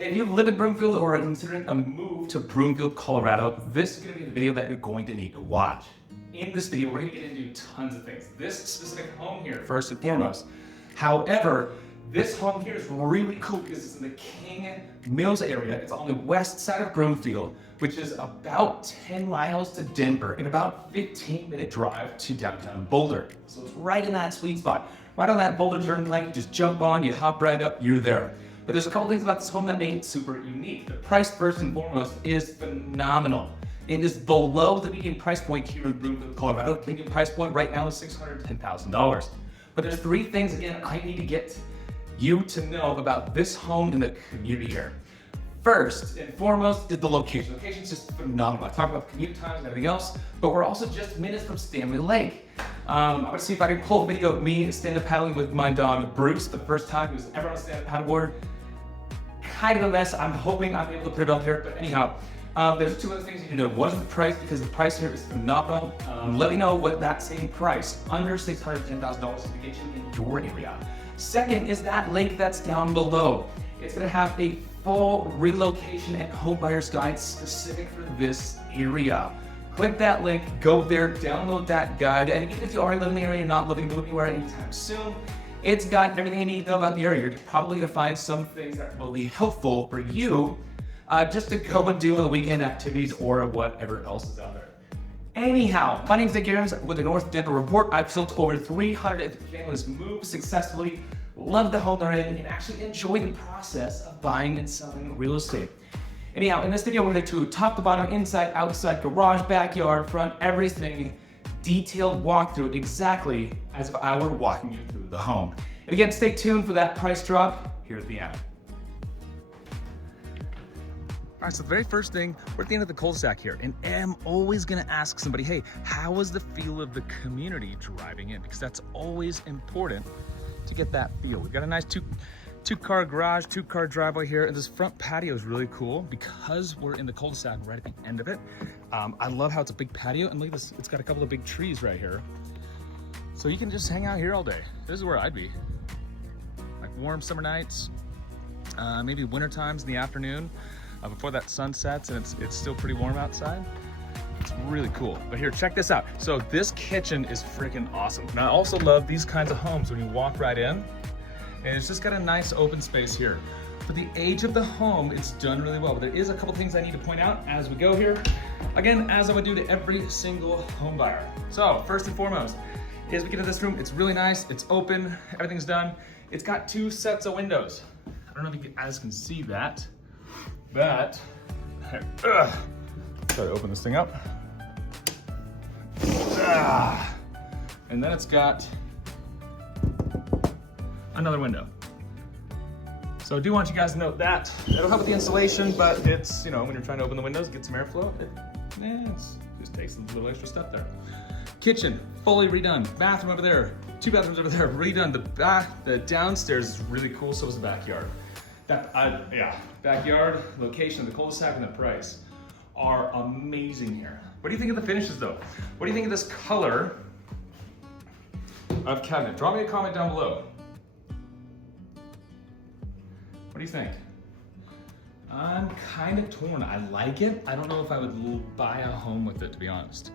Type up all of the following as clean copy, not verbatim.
If you live in Broomfield or are considering a move to Broomfield, Colorado, this is going to be the video that you're going to need to watch. In this video, we're going to get into tons of things. This specific home here, first and foremost. However, this home here is really cool because it's in the King Mills area. It's on the west side of Broomfield, which is about 10 miles to Denver and about 15-minute drive to downtown Boulder. So it's right in that sweet spot. Right on that Boulder Turnpike, you just jump on, you hop right up, you're there. But there's a couple things about this home that make it super unique. The price, first and foremost, is phenomenal. It is below the median price point here in Broomfield, Colorado. The median price point right now is $610,000. But there's three things, again, I need to get you to know about this home in the community here. First and foremost is the location. The location is just phenomenal. I talk about commute times and everything else, but we're also just minutes from Standley Lake. I'm gonna see if I can pull a video of me stand-up paddling with my dog, Bruce, the first time he was ever on a stand-up paddleboard. Kind of a mess. I'm hoping I'm able to put it up here, but anyhow, there's two other things you need to know. One is the price, because the price here is phenomenal. Let me know what that same price, under $610,000, to get you in your area. Second is that link that's down below. It's gonna have a full relocation and home buyer's guide specific for this area. Click that link, go there, download that guide, and even if you already live in the area and not living anywhere anytime soon, it's got everything you need to know about the area. You're probably gonna find some things that will be helpful for you just to go and do the weekend activities or whatever else is out there. Anyhow, my name is NickAhrens with the North Denver Report. I've built over 300 families move successfully, love the home they're in, and actually enjoy the process of buying and selling real estate. Anyhow, in this video, we're going to top to bottom, inside, outside, garage, backyard, front, everything, detailed walkthrough exactly as if I were walking you through the home. And again, stay tuned for that price drop here at the end. All right, so the very first thing, we're at the end of the cul-de-sac here, and I'm always gonna ask somebody, hey, how was the feel of the community driving in? Because that's always important to get that feel. We've got a nice two-car garage, two-car driveway here, and this front patio is really cool because we're in the cul-de-sac right at the end of it. I love how it's a big patio, and look at this, it's got a couple of big trees right here. So you can just hang out here all day. This is where I'd be. Like warm summer nights, maybe winter times in the afternoon, before that sun sets and it's still pretty warm outside. It's really cool. But here, check this out. So this kitchen is freaking awesome. And I also love these kinds of homes when you walk right in, and it's just got a nice open space here. For the age of the home, it's done really well. But there is a couple things I need to point out as we go here. Again, as I would do to every single home buyer. So first and foremost, as we get into this room, it's really nice, it's open, everything's done. It's got two sets of windows. I don't know if you guys can see that, but try to open this thing up. And then it's got another window. So I do want you guys to note that. It'll help with the insulation, but it's, you know, when you're trying to open the windows, get some airflow, it just takes a little extra step there. Kitchen, fully redone. Bathroom over there, two bathrooms over there, redone. The downstairs is really cool, so is the backyard. Backyard, location, the cul-de-sac, and the price are amazing here. What do you think of the finishes though? What do you think of this color of cabinet? Drop me a comment down below. What do you think? I'm kind of torn. I like it. I don't know if I would buy a home with it, to be honest.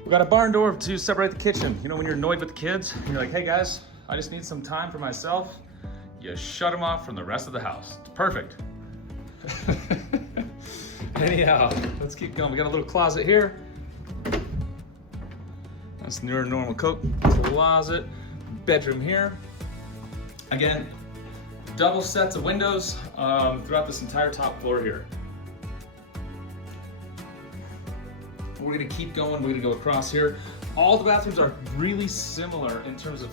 We've got a barn door to separate the kitchen. You know, when you're annoyed with the kids, and you're like, hey guys, I just need some time for myself. You shut them off from the rest of the house. It's perfect. Anyhow, let's keep going. We got a little closet here. That's near a normal closet. Bedroom here. Again, double sets of windows throughout this entire top floor here. We're gonna keep going, we're gonna go across here. All the bathrooms are really similar in terms of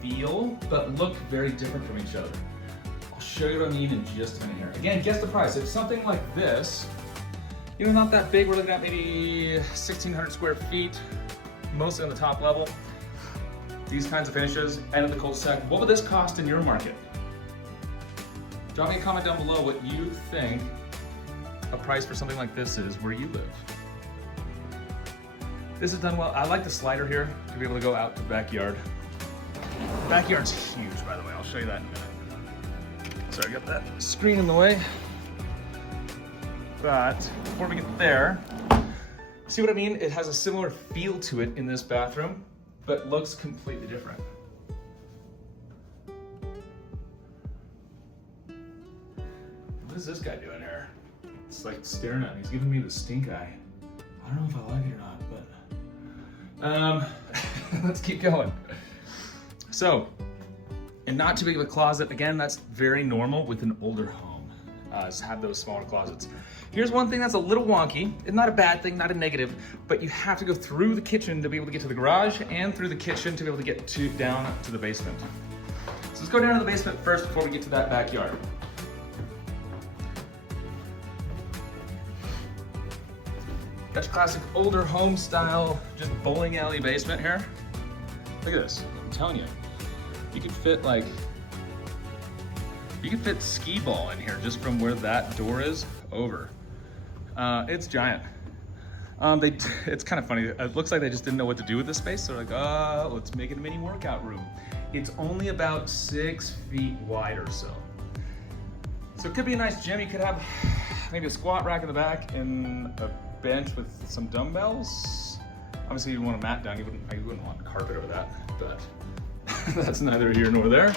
feel, but look very different from each other. I'll show you what I mean in just a minute here. Again, guess the price. If something like this, you know, not that big, we're looking at maybe 1,600 square feet, mostly on the top level. These kinds of finishes, and in the cul-de-sac. What would this cost in your market? Drop me a comment down below what you think a price for something like this is where you live. This is done well. I like the slider here to be able to go out to the backyard. Backyard's huge, by the way. I'll show you that in a minute. Sorry, I got that screen in the way. But before we get there, see what I mean? It has a similar feel to it in this bathroom, but looks completely different. What is this guy doing here? It's like staring at me. He's giving me the stink eye. I don't know if I like it or not, but let's keep going. So, and not too big of a closet. Again, that's very normal with an older home, is have those smaller closets. Here's one thing that's a little wonky. It's not a bad thing, not a negative, but you have to go through the kitchen to be able to get to the garage and through the kitchen to be able to get down to the basement. So let's go down to the basement first before we get to that backyard. Got your classic older home style, just bowling alley basement here. Look at this, I'm telling you. You could fit skee ball in here just from where that door is over. It's giant. It's kind of funny. It looks like they just didn't know what to do with this space. So they're like, let's make it a mini workout room. It's only about 6 feet wide or so. So it could be a nice gym. You could have maybe a squat rack in the back and a bench with some dumbbells. Obviously you'd want a mat down. You wouldn't want carpet over that, but that's neither here nor there.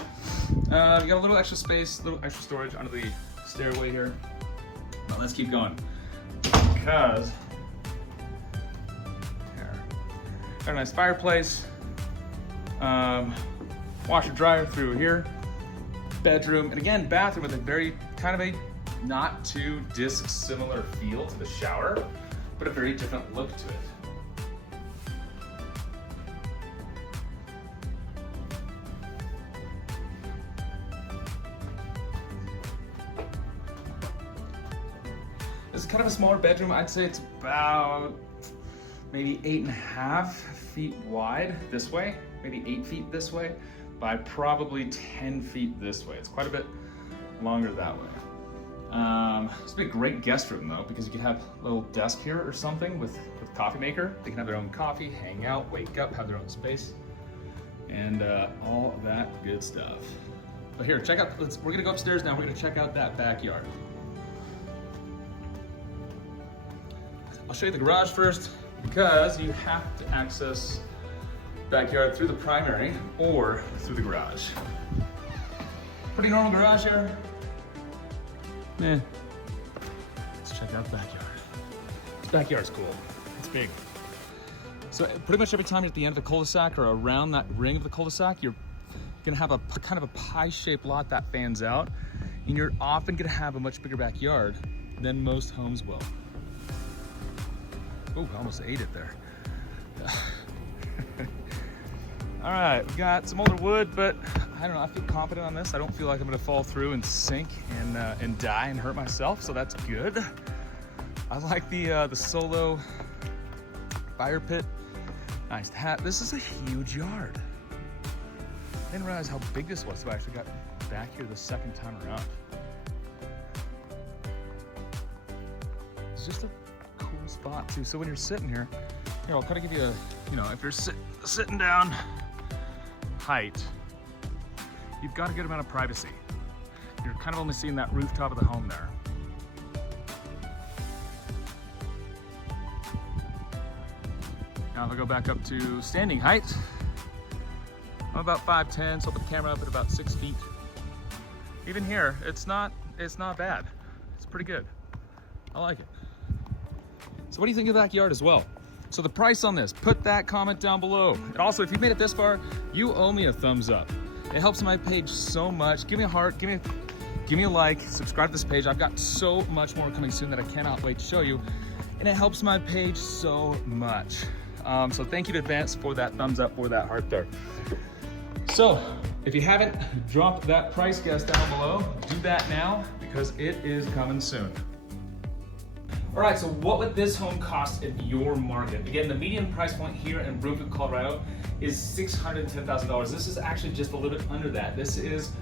You got a little extra space, a little extra storage under the stairway here. Now let's keep going, because here, got a nice fireplace, washer dryer through here, bedroom, and again, bathroom with a very kind of a not too dissimilar feel to the shower, but a very different look to it. This is kind of a smaller bedroom. I'd say it's about maybe 8.5 feet wide this way, maybe 8 feet this way, by probably 10 feet this way. It's quite a bit longer that way. This would be a great guest room though, because you could have a little desk here or something with coffee maker. They can have their own coffee, hang out, wake up, have their own space, and all that good stuff. But here, check out, we're gonna go upstairs now. We're gonna check out that backyard. I'll show you the garage first, because you have to access backyard through the primary or through the garage. Pretty normal garage here. Let's check out the backyard. This backyard's cool. It's big. So pretty much every time you're at the end of the cul-de-sac or around that ring of the cul-de-sac, you're gonna have a kind of a pie-shaped lot that fans out, and you're often gonna have a much bigger backyard than most homes will. Oh, I almost ate it there. All right, we've got some older wood, but I don't know, I feel confident on this. I don't feel like I'm gonna fall through and sink and die and hurt myself, so that's good. I like the solo fire pit. Nice to have. This is a huge yard. I didn't realize how big this was, so I actually got back here the second time around. It's just a cool spot too. So when you're sitting here, I'll kind of give you a, if you're sitting down height, you've got a good amount of privacy. You're kind of only seeing that rooftop of the home there. Now if I go back up to standing height, I'm about 5'10", so I'll put the camera up at about 6 feet. Even here, it's not bad. It's pretty good. I like it. So what do you think of the backyard as well? So the price on this, put that comment down below. And also, if you made it this far, you owe me a thumbs up. It helps my page so much. Give me a heart, give me a like, subscribe to this page. I've got so much more coming soon that I cannot wait to show you. And it helps my page so much. So thank you in advance for that thumbs up, for that heart there. So if you haven't dropped that price guess down below, do that now, because it is coming soon. All right, so what would this home cost in your market? Again, the median price point here in Broomfield, Colorado is $610,000. This is actually just a little bit under that. This is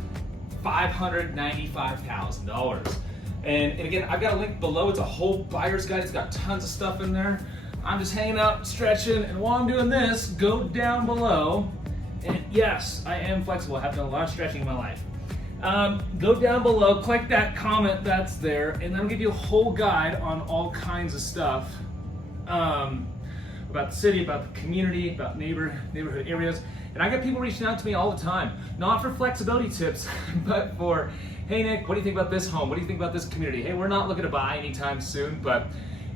$595,000. And again, I've got a link below. It's a whole buyer's guide. It's got tons of stuff in there. I'm just hanging out, stretching, and while I'm doing this, go down below. And yes, I am flexible. I have done a lot of stretching in my life. Go down below, click that comment that's there, and that'll give you a whole guide on all kinds of stuff about the city, about the community, about neighborhood areas. And I get people reaching out to me all the time, not for flexibility tips, but for, hey Nick, what do you think about this home? What do you think about this community? Hey, we're not looking to buy anytime soon, but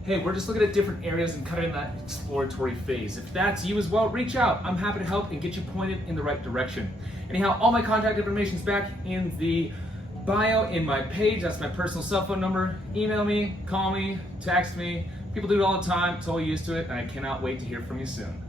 hey, we're just looking at different areas and kind of in that exploratory phase. If that's you as well, reach out. I'm happy to help and get you pointed in the right direction. Anyhow, all my contact information is back in the bio in my page. That's my personal cell phone number. Email me, call me, text me. People do it all the time, totally used to it, and I cannot wait to hear from you soon.